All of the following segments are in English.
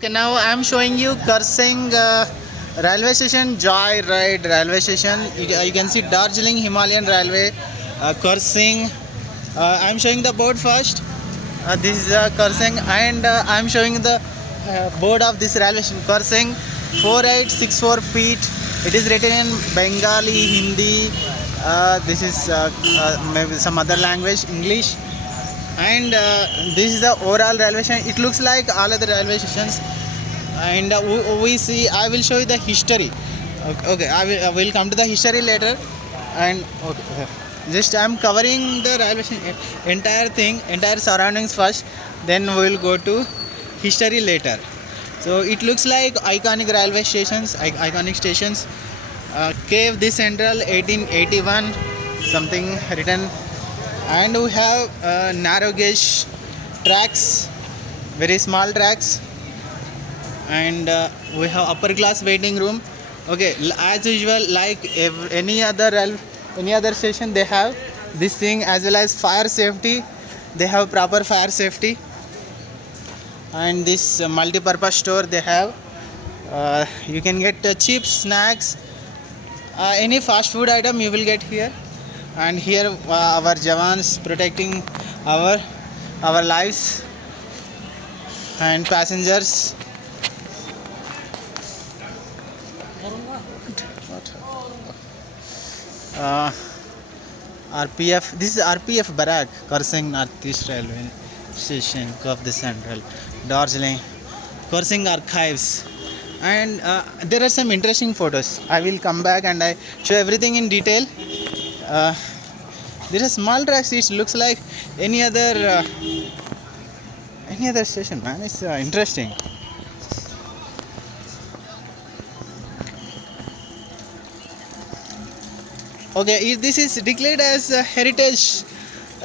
Okay, now I'm showing you Kursing railway station, Joy Ride railway station. You can see Darjeeling Himalayan Railway, Kursing. I'm showing the board first. This is Kursing, and I'm showing the board of this railway station. Kursing, 4864 feet. It is written in Bengali, Hindi. This is maybe some other language, English. And this is the overall railway station. It looks like all other railway stations. And we see. I will show you the history. Okay, I will come to the history later. And okay, just I'm covering the railway station entire thing, entire surroundings first. Then we will go to history later. So it looks like iconic railway stations, iconic stations. Cave the Central, 1881, something written. And we have narrow gauge tracks, very small tracks. And we have upper class waiting room. Okay, as usual, like any other station, they have this thing, as well as fire safety. They have proper fire safety. And this multi-purpose store they have. You can get chips, snacks, any fast food item you will get here. And here our Jawans protecting our lives and passengers. RPF. This is RPF Barak, Kursing Northeast Railway Station, Cave the Central, Darjeeling, Kursing Archives. And there are some interesting photos. I will come back and I show everything in detail. There are small tracks. It looks like any other station, man. It's interesting. Okay, this is declared as a heritage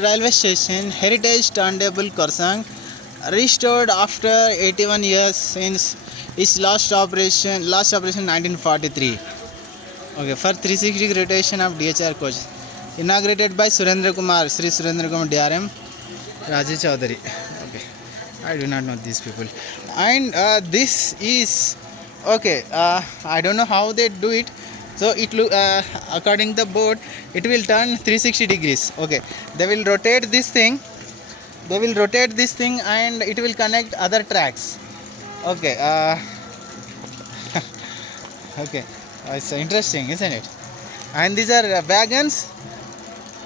railway station, heritage turntable Kursing, restored after 81 years since its last operation 1943. Okay, for 360 rotation of DHR coach, inaugurated by Sri Surendra Kumar DRM, Rajesh Chaudhary. Okay, I do not know these people. And this is okay. I don't know how they do it. So it according to the board, it will turn 360 degrees. Okay, they will rotate this thing. And it will connect other tracks. Okay. Okay. It's interesting, isn't it? And these are wagons.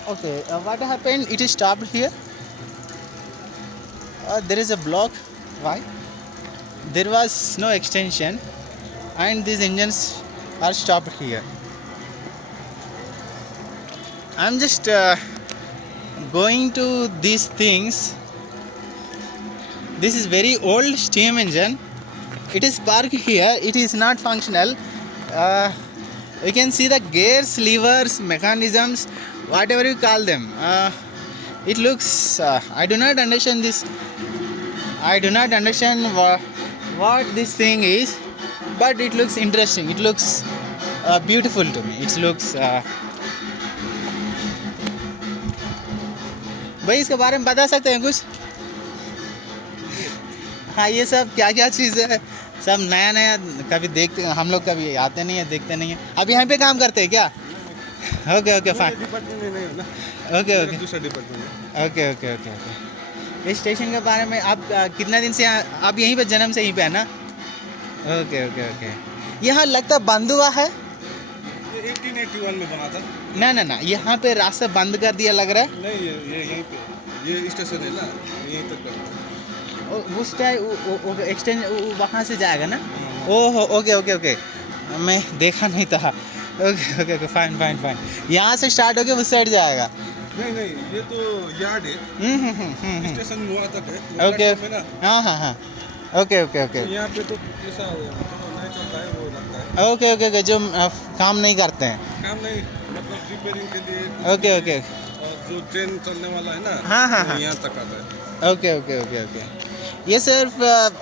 Okay. What happened? It is stopped here. There is a block. Why? There was no extension, and these engines are stopped here. I'm just going to these things. This is very old steam engine. It is parked here. It is not functional. You can see the gears, levers, mechanisms, whatever you call them. It looks. I do not understand this. I do not understand what this thing is, but it looks interesting. It looks beautiful to me. It looks. भाई इसके बारे में बता सकते हैं कुछ? हाँ, ये सब क्या क्या चीज़ है, सब नया नया कभी देखते हैं हम लोग, कभी आते नहीं है, देखते नहीं है. अब यहाँ पे काम करते हैं क्या? Okay okay fine. Okay okay okay okay okay okay. इस स्टेशन के बारे में आप कितना दिन से आप यहीं पे, जन्म से यहीं पे है ना? Okay okay okay. यहाँ लगता बंद हुआ है. 1881 में बना था. ना यहाँ पे रास्ता बंद कर दिया लग रहा है. नहीं, ये यहीं पे, ये स्टेशन है ना, यहीं तक करता है. उस टाइम एक्सटेंड वहाँ से जाएगा ना? ओहो, ओके ओके ओके. मैं देखा नहीं था. Okay okay okay fine fine fine. यहाँ से स्टार्ट होके उस साइड जाएगा. नहीं, ये तो यार्ड है. स्टेशन वहाँ तक है. ओके. हाँ. Okay okay okay. यहाँ पे तो ऐसा नहीं चलता है, वो लगता है. Okay okay okay. जो काम नहीं करते हैं. काम नहीं, मतलब रिपेयरिंग के लिए. Okay okay. जो ट्रेन चलने वाला है ना, हाँ. यहाँ तक आता है. Okay okay okay okay. ये सिर्फ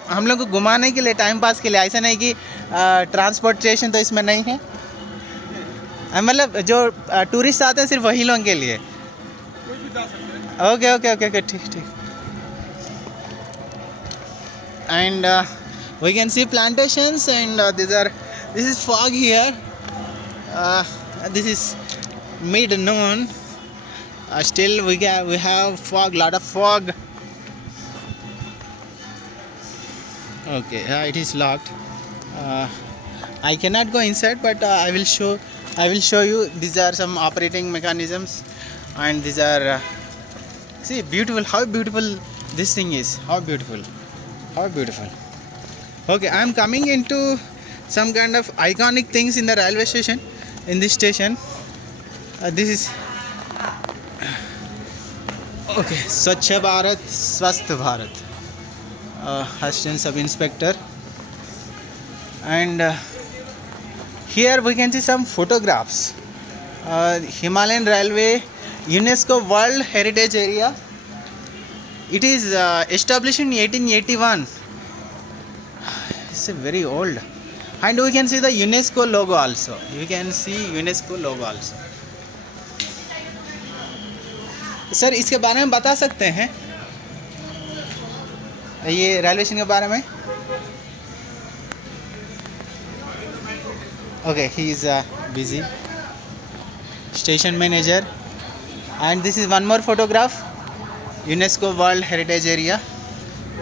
हम लोग को घुमाने के लिए, टाइम पास के लिए, ऐसा नहीं कि ट्रांसपोर्टेशन तो इसमें नहीं है. मतलब जो टूरिस्ट आते हैं सिर्फ वही लोगों के लिए. कोई भी जा सकता है. ओके ठीक. And We can see plantations, and this is fog here. This is mid-noon. Still we have fog, lot of fog. Okay, it is locked. I cannot go inside, but I will show you. These are some operating mechanisms, and these are see, beautiful. How beautiful this thing is. How beautiful. Okay, I am coming into some kind of iconic things in the railway station, in this station. This is okay, Swachh Bharat, Swasth Bharat. Assistant Sub Inspector, and here we can see some photographs. Himalayan Railway, UNESCO World Heritage Area. It is established in 1881. It's a very old, and we can see the UNESCO logo also. Sir इसके बारे में बता सकते हैं, ये railway station के बारे में? Okay, he is busy. Station manager, and this is one more photograph. UNESCO World Heritage Area,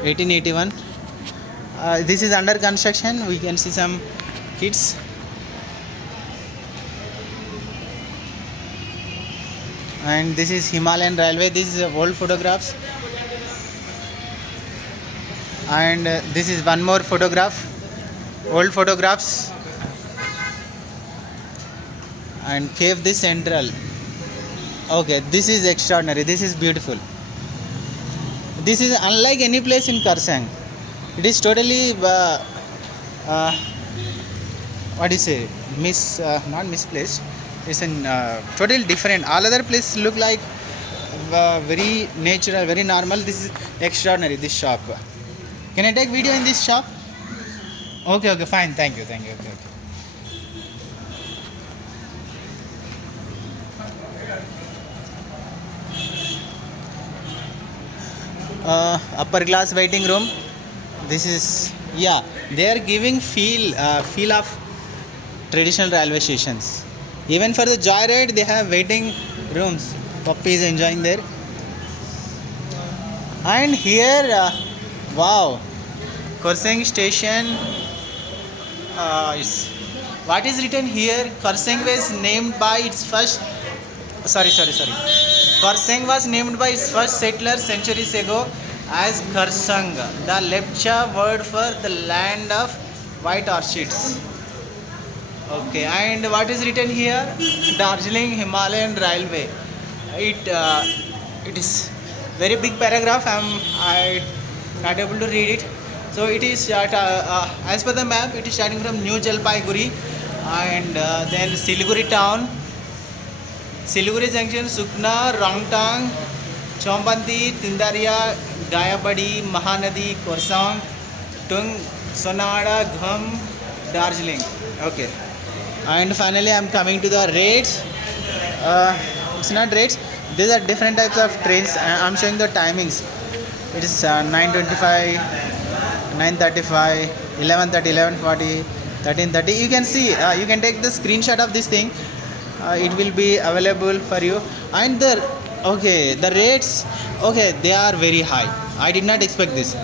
1881. This is under construction. We can see some kids. And this is Himalayan Railway. This is old photographs. And this is one more photograph, old photographs. And Cave this Central. Okay, this is extraordinary. This is beautiful. This is unlike any place in Karsang. It is totally what do you say? Not misplaced. It's totally different. All other places look like very natural, very normal. This is extraordinary. This shop. Can I take video in this shop? Okay, fine. Thank you. Okay. Upper class waiting room. This is, yeah, they are giving feel of traditional railway stations. Even for the joyride, they have waiting rooms. Puppies enjoying there. And here, wow, Karsang station. What is written here? Karsang was named by its first. Sorry. Karsang was named by its first settlers centuries ago as Karsang, the Lepcha word for the land of white orchids. Okay, and what is written here? Darjeeling Himalayan Railway. It is very big paragraph. I not able to read it. So it is as per the map. It is starting from New Jalpaiguri, and then Siliguri town, Siliguri junction, Sukna, Rongtang, Chompanti, Tindaria, Gayabadi, Mahanadi, Korsang, Tung, Sonada, Ghum, Darjeeling. Okay. And finally, I am coming to the rates. It's not rates. These are different types of trains. I am showing the timings. It is 9:25, 9:35, 11:30, 11:40, 13:30. You can see. You can take the screenshot of this thing. It will be available for you. And the rates. Okay, they are very high. I did not expect this.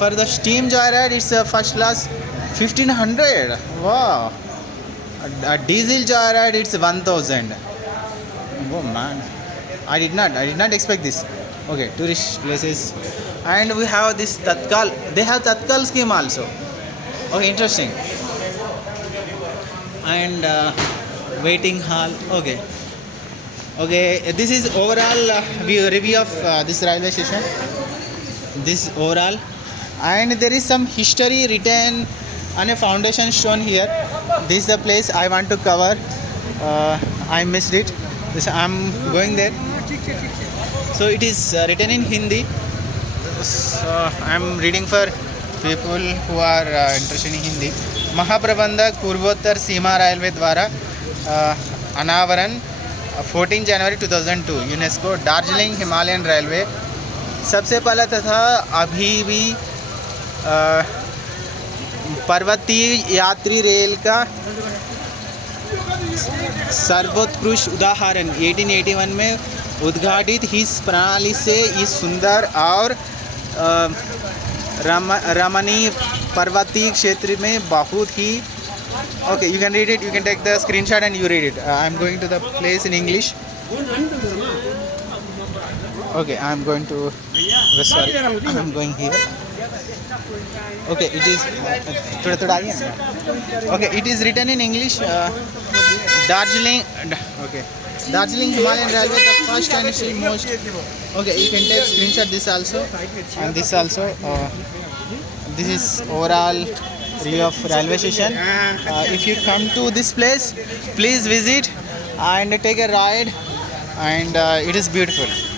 For the steam joyride, it's first class 1500. Wow. A diesel joyride, it's 1000. Oh man, I did not expect this. Okay, tourist places, and we have this Tatkal. They have Tatkal scheme also. Okay, interesting. And waiting hall. Okay. This is overall review of this railway station. This overall, and there is some history written on a foundation stone here. This is the place I want to cover. I missed it. I'm going there. So it is written in Hindi. So I'm reading for people who are interested in Hindi. Mahaprabandhak Purvottar Seema Railway द्वारा अनावरण 14 जनवरी 2002 UNESCO Darjeeling Himalayan railway सबसे पहला तथा अभी भी पर्वतीय यात्री rail का सर्वोत्कृष्ट उदाहरण 1881 में उद्घाटित इस प्रणाली से इस सुंदर और रमणीय पर्वतीय क्षेत्र में बहुत ही okay, you can read it, you can take the screenshot and you read it. I'm going to the place in English. Okay, I'm going to sorry, I'm going here. Okay, it is okay, it is written in English. Darjeeling, okay, Darjeeling Himalayan Railway, the first and still most. Okay, you can take screenshot this also and this also. This is overall view of railway station. If you come to this place, please visit and take a ride, and it is beautiful.